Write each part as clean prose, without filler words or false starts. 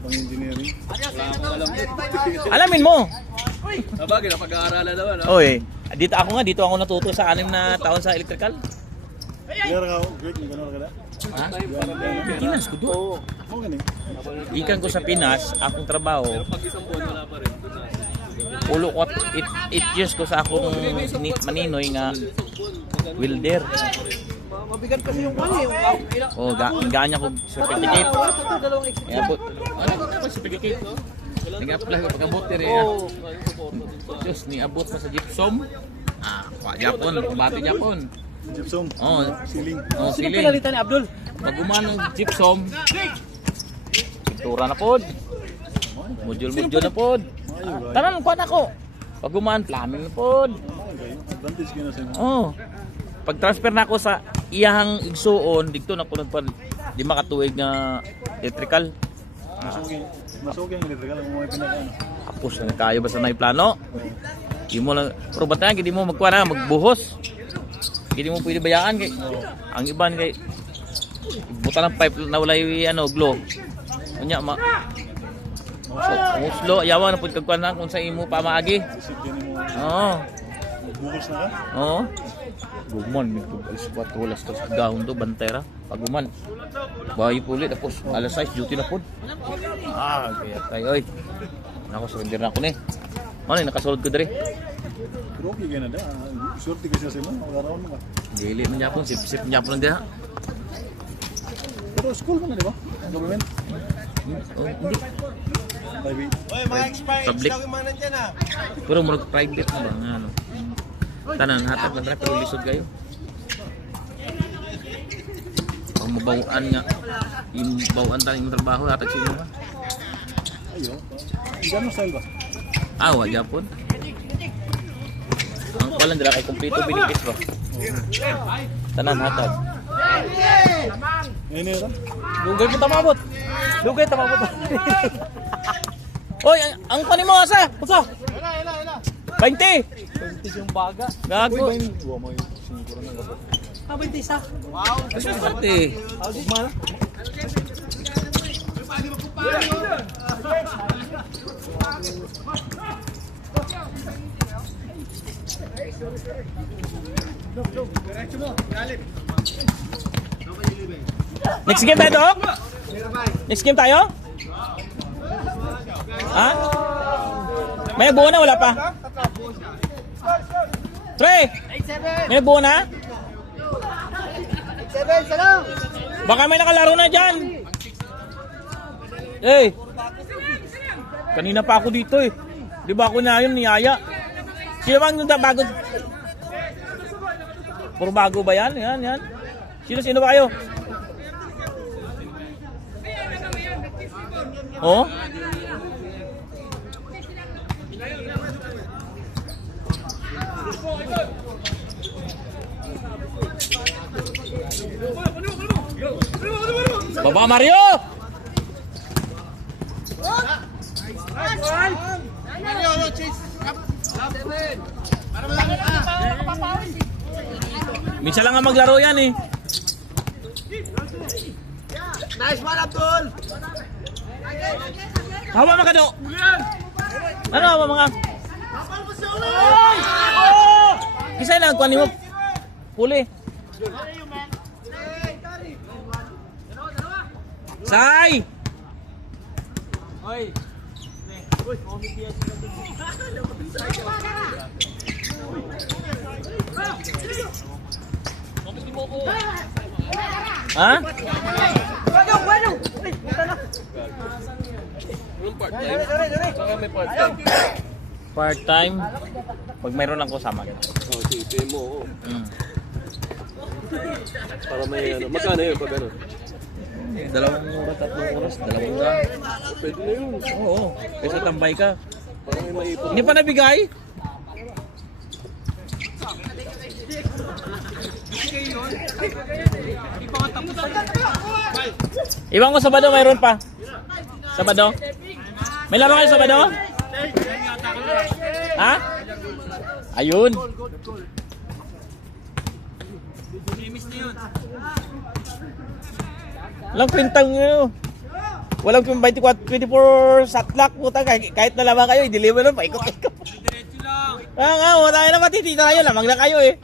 pang engineering. Alamin mo. Sabagay, napag-aaralan naman. Oy, dito ako natuto sa 6 na taon sa electrical. Kaya ka, great, may gano'n ka na? Ha? Pinas ko doon. Oo, ganing. Ikan ko sa Pinas, akong trabaho. Pag isang buwan wala pa rin. Ulo ko 8 years ko sa akong maninoy nga welder. Mabigat kasi yung kwan eh. Oh, ganya ko certificate. Kaya po, ano certificate? Nag-apply ko pag-abot rin. Diyos, ni-abot pa sa gypsum. Japon, kubati Japon. Gypsum. Oh, Ceiling. oh, Sino siling. pinalitan ni Abdul? Pag umanong gypsum, pintura na pod. Module na pod. Tanan ko na ko. Pag uman, plumbing na pod. Advantage kayo na sa inyo. Oh. Pag transfer na ako sa iyahang igsuon, dito na ko nagpan 5 katuig nga electrical. Masuki ang electrical, ang mga pinaka-ano. Tapos na kayo basta na plano. Di mo lang, pero ba't na, hindi mo magkuha na, magbuhos. Hindi mo pwede bayaan kay ang iban kay buta ng pipe na wala yung glow. Kunya muslo, yawa na pud kagkuan na kung sa imo pamaagi. Isip din mo, Oo. bukos na ka. Oo. Guman, may alas 4 oras tapos gahon to, bantera. Paguman. Bahay pulit, tapos alas 6, duty na po. Kaya tayo, oy. Nako, surrender na ako ni. Ano, nakasulod ko diri. Pero okay kayo na da. Surti kasi sa inyo, wala raon mo ka. Dili man yapon, sip-sip niya po lang diha. Pero school mo na, di ba? Government? Oh, hindi. Private. Public. Pero murag private na ba nga ano. Tanan hatag na pero lisod kayo. Ang mabawaan nga yung bawaan tayo yung trabaho hatag sino ba? Ayo. Gano'ng style ba? Wa Japon. Ang pala dira kay kompleto benefits ba? Tanan hatag. Ngayon na. Dugay mo tamabot. Dugay tamabot. Oy, ang kanin mo asa? Unsa? 20. 20 yung baga. Gago. Buwa mo yung siniguro ng gato. 20 isa. Wow. Kasi sarte. Gugma na. Next game tayo, Dok? Next game tayo? Ha? May buo na, wala pa? Trey! May buo na? 7 salam. Baka may nakalaro na dyan. Eh! Kanina pa ako dito eh. Di ba ako na yun, niyaya? Sino bang nung bago? Puro bago ba yan? Yan. Sino ba kayo? Oh? Baba Mario! Minsan lang nga maglaro yan eh. Nice one, Abdul. Hawa mga kado. Ano hawa mga? Kisay lang kuan mo. Puli. Say! Oy. Ha? Part-time. Pag mayroon lang kasama. Sige mo. Para may ano. Magkano yun pag ano? 2 oras, 3 oras, 2 oras. Pwede na yun. Oo. Kasi tambay ka. Para may maipon. Hindi pa nabigay? Ibang ko Sabado mayroon pa. Sabado? May laro kayo Sabado? Ha? Ayun. Lang pintang nyo. Walang 24 satlak puta kahit na lamang kayo, i-deliver lang paikot-ikot. Diretso lang. Ah, nga, wala tayo na matitira kayo, lamang na kayo eh.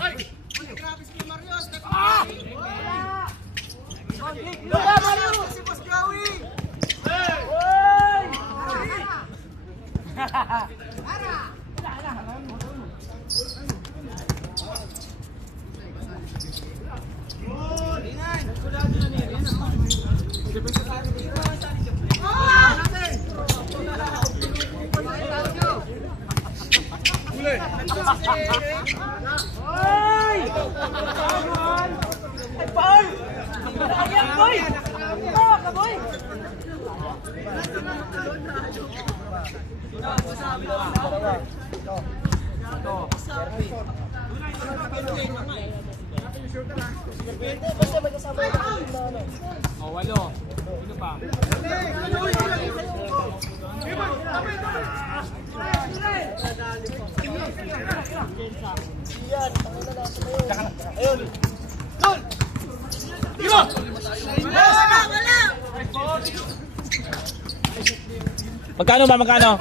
Magkano ba, magkano?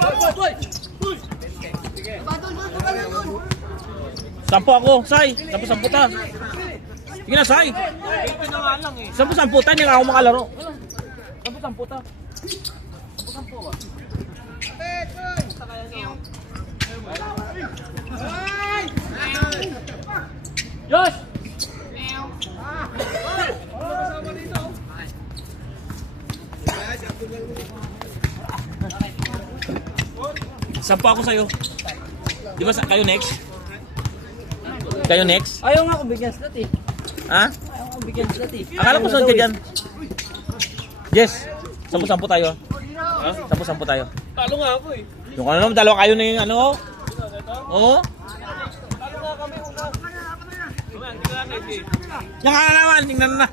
10 ako, Sai. 10 ta. Sige na, Sai. 10 ta, hindi nga ako makalaro. 10 ta. Josh! Sampo ako sa'yo. Di ba kayo next? Kayo next? Ayaw nga akong bigyan slot eh. Ha? Ayaw nga akong bigyan slot eh. Akala ko sunod ka dyan. Yes. 10 tayo. Ha? 10 tayo. Talo nga ako eh. Yung ano naman, dalawa kayo na yung ano. Oo. Talo nga kami una. Nakakalaman, tingnan na.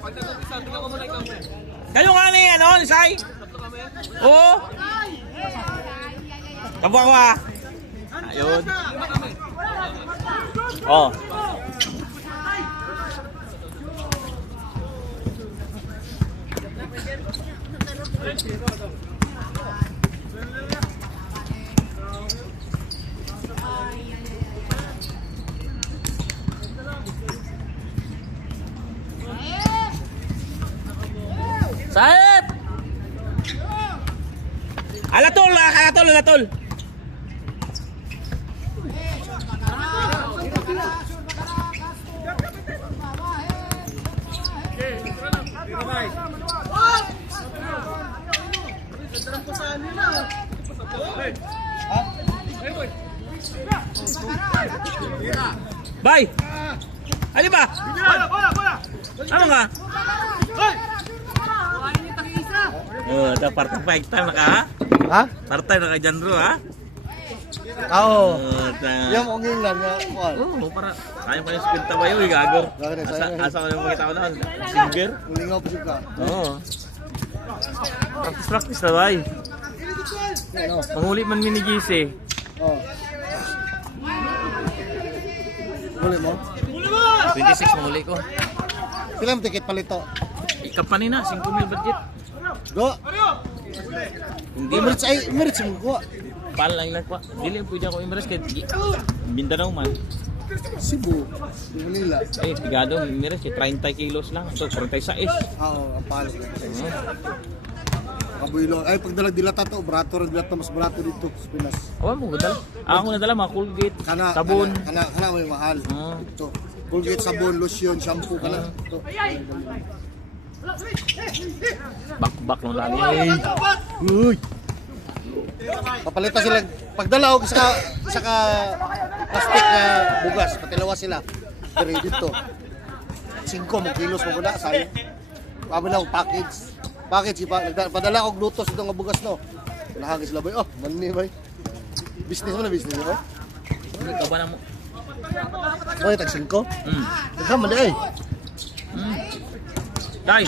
Pag nag-umpisa, tingnan ko muna ikaw. Kayo nga na yung ano, ni Sai. Oo. Tabuha ko ah. Ayun. Oh. Saib! Alatol, alatol, alatol. Bay! Ali ba? Ano nga? Oh, ada part time na ka ha? Ha? Part time na ka dyan bro ha? Oo. Yung Yung ongin lang nga. oh, para sayang pa yung spinta ba yun, gagor. Asa ko yung makita ko na, singer. Ulingaw pa siya. Oo. Practice na ba eh. Panghuli man mini GC. Oh. Huli mo? 26 manghuli ko. Pilang ticket palito? Ikapanin na, 5,000 budget. Go! Hindi mo Emirates ay, Emirates mo kuha. pal lang lang kwa. Dili pwede ako Emirates kahit Mindanao man. Cebu, Manila. Eh, tigado Emirates kahit 30 kilos lang. So, 46. Oo, ang palo. Kabuilo. Ay, pag dalag dilata to, brato rin dilata, mas brato dito sa Pinas. Awan mo, gadala. Ako nadala mga Colgate, Kana, sabon. Kana may mahal. Ito. Colgate, sabon, lotion, shampoo, kana. Ito. Bak no lagi. Uy! Papalitan sila. Pagdala og sa plastic na bugas, patilawa sila. Pero dito. 5 mo kilos mo na say. Pabila og package pa. Padala og lutos ito nga bugas no. Nahagis sila bay. Oh, mani bay. Business mo na business mo. Ikaw ba na mo? Oy, tag 5. Nagkama di ay. Dai.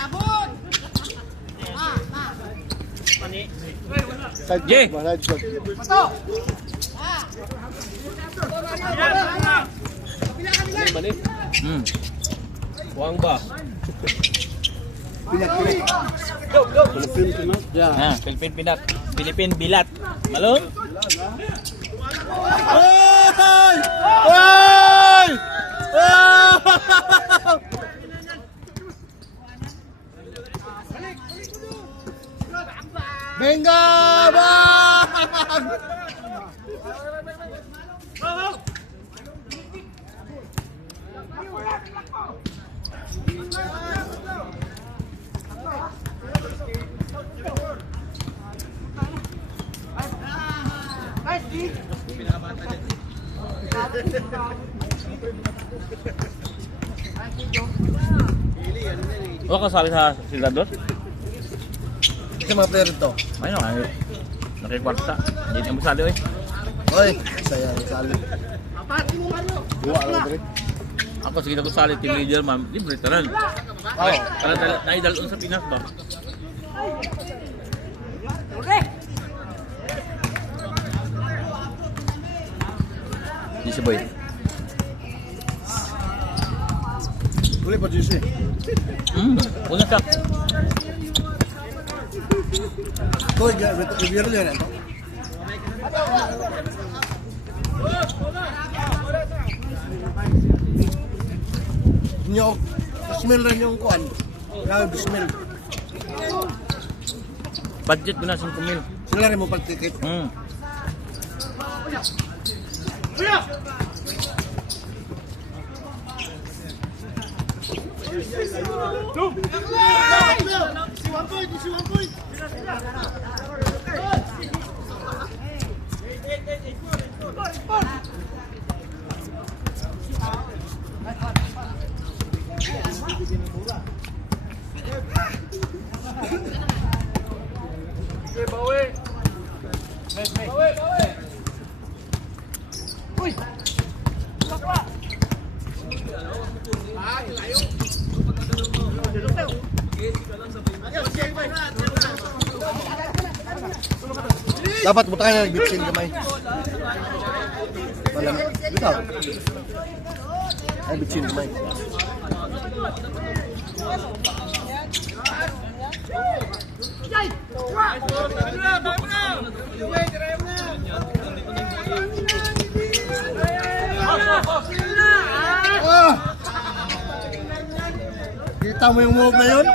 Side Jay. job, side job. Mali. Hmm. Buwang ba? Pinag-pinag. Ha, Philippine Pinat. Philippine Bilat. Malong? Ay! Ay! Venga! Bang! Wala ka sabi sa Silvador? Ito mga player ito. Ay no, nakikwarta. Hindi na mo sali eh. Oy, saya sali. Dua lang dire. Ako sige ko sali team leader ma'am, libre tanan. Oh. Para naidalon sa Pinas ba? Di si Boy. Boleh pa juice. Una ka. Koy, review na ito. Nyo, smell rin yung kuan. Grabe smell. Budget ko na 5,000. Sila rin mo pagtikit. Dapat mo tayo na bitsin kamay. Wala na. Ikaw. Ay, bitsin kamay. Ah! Kita mo yung move na yun?